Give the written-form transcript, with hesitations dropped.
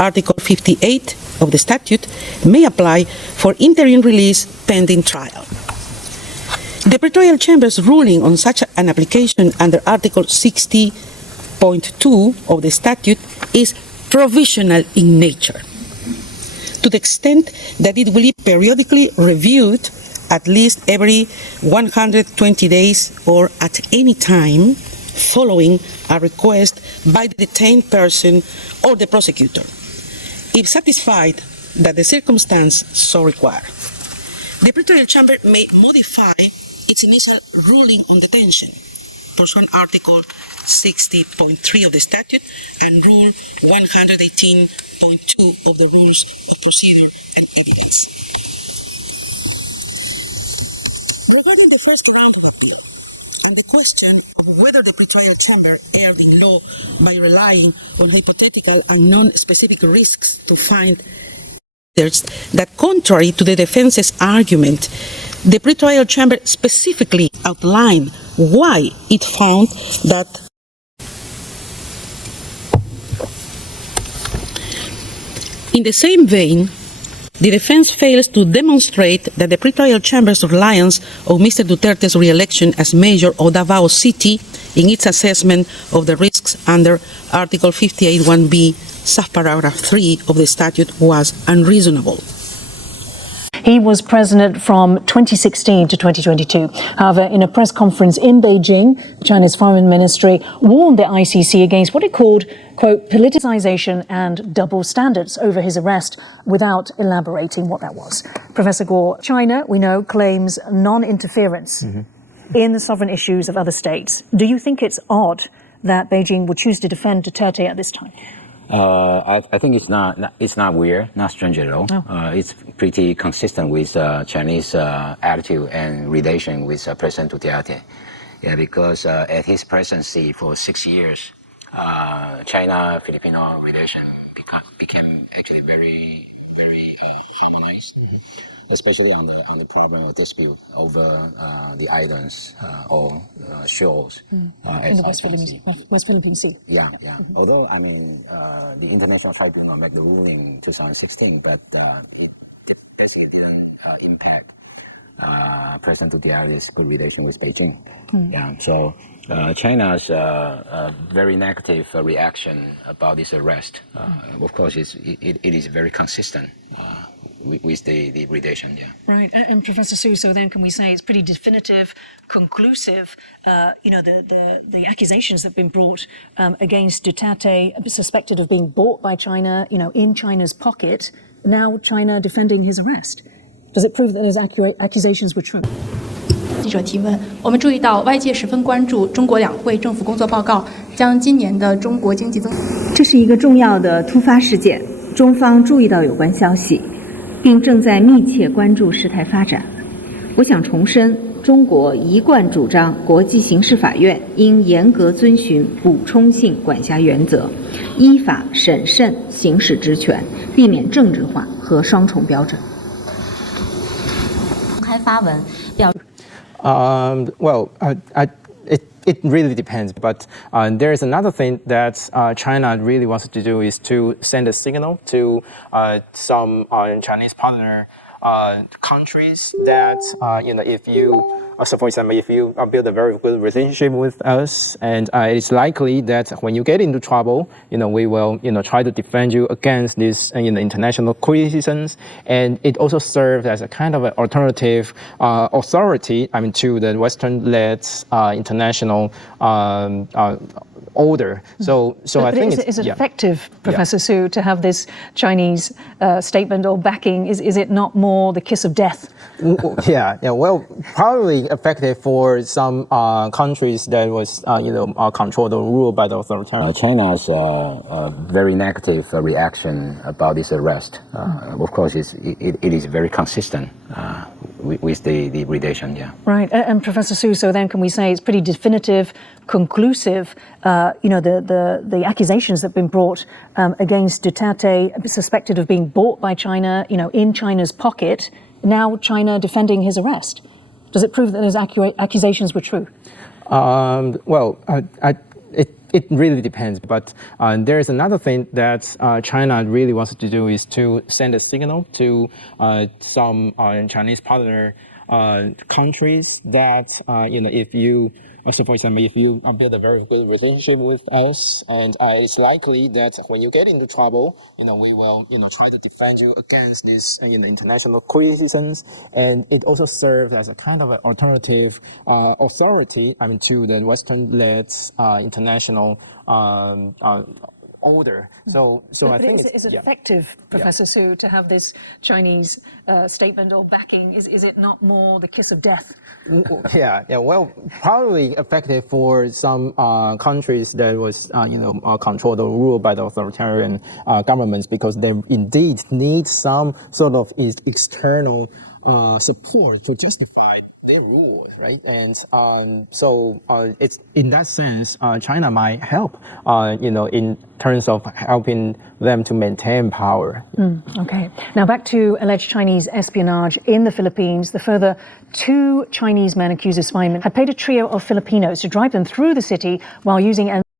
Article 58 of the statute may apply for interim release pending trial. The Pretoria Chamber's ruling on such an application under Article 60.2 of the statute is provisional in nature, to the extent that it will be periodically reviewed at least every 120 days or at any time following a request by the detained person or the prosecutor, if satisfied that the circumstance so require. The Pretoria Chamber may modify its initial ruling on detention, pursuant Article 60.3 of the statute and Rule 118.2 of the Rules of Procedure and Evidence. Regarding the first ground of appeal and the question of whether the Pretoria Chamber erred in law by relying on hypothetical and non-specific risks to find that, contrary to the defense's argument, the Pretoria Chamber specifically outlined why it found that in the same vein, the defense fails to demonstrate that the Pretoria Chamber's reliance on Mr. Duterte's re-election as mayor of Davao City in its assessment of the risks under Article 58(1)(b), subparagraph 3 of the statute was unreasonable. He was president from 2016 to 2022. However, in a press conference in Beijing, China's foreign ministry warned the ICC against what it called, quote, politicization and double standards over his arrest without elaborating what that was. Professor Gore, China, we know, claims non-interference in the sovereign issues of other states. Do you think it's odd that Beijing would choose to defend Duterte at this time? I think it's not weird, not strange at all. It's pretty consistent with Chinese attitude and relation with President Duterte. Yeah, because at his presidency for 6 years, China-Filipino relation became actually very harmonized, especially on the problem of dispute over the islands or shores in the West Philippine Sea. Yeah. Although, I mean, the International Tribunal made the ruling in 2016, but it basically didn't impact President Duterte's good relation with Beijing. Yeah, so China's very negative reaction about this arrest, of course, it is very consistent with the relation, yeah. Right, and Professor Su, so then can we say it's pretty definitive, conclusive, the accusations that have been brought against Duterte, suspected of being bought by China, in China's pocket, now China defending his arrest. Does it prove that those accusations were true? 记者提问，我们注意到外界十分关注中国两会政府工作报告将今年的中国经济增。这是一个重要的突发事件，中方注意到有关消息，并正在密切关注事态发展。我想重申，中国一贯主张国际刑事法院应严格遵循补充性管辖原则，依法审慎行使职权，避免政治化和双重标准。公开发文表。 It really depends, but there is another thing that China really wants to do is to send a signal to some Chinese partner countries that if you so for example, if you build a very good relationship with us, and it's likely that when you get into trouble, we will try to defend you against this international criticisms, and it also serves as a kind of an alternative authority, to the Western-led international order. So I think is it effective, Professor Su, to have this Chinese statement or backing? Is it not more the kiss of death? Well, probably effective for some countries that was controlled or ruled by the authoritarian. China's very negative reaction about this arrest, of course, it is very consistent with the relation, yeah. Right, and Professor Su, so then can we say it's pretty definitive, conclusive, the accusations that have been brought against Duterte, suspected of being bought by China, in China's pocket, now China defending his arrest. Does it prove that those accusations were true? It really depends, but there is another thing that China really wants to do is to send a signal to some Chinese partner countries that if you so for example, if you build a very good relationship with us, and it's likely that when you get into trouble, we will try to defend you against these international criticisms, and it also serves as a kind of an alternative authority, to the Western-led international order. So I think is it effective, Professor Su, to have this Chinese statement or backing? Is it not more the kiss of death? Yeah. Well, probably effective for some countries that was controlled or ruled by the authoritarian governments, because they indeed need some sort of external support to justify their rule, right? And so it's in that sense, China might help, in terms of helping them to maintain power. Okay. Now back to alleged Chinese espionage in the Philippines. The further 2 Chinese men accused of spying had paid a trio of Filipinos to drive them through the city while using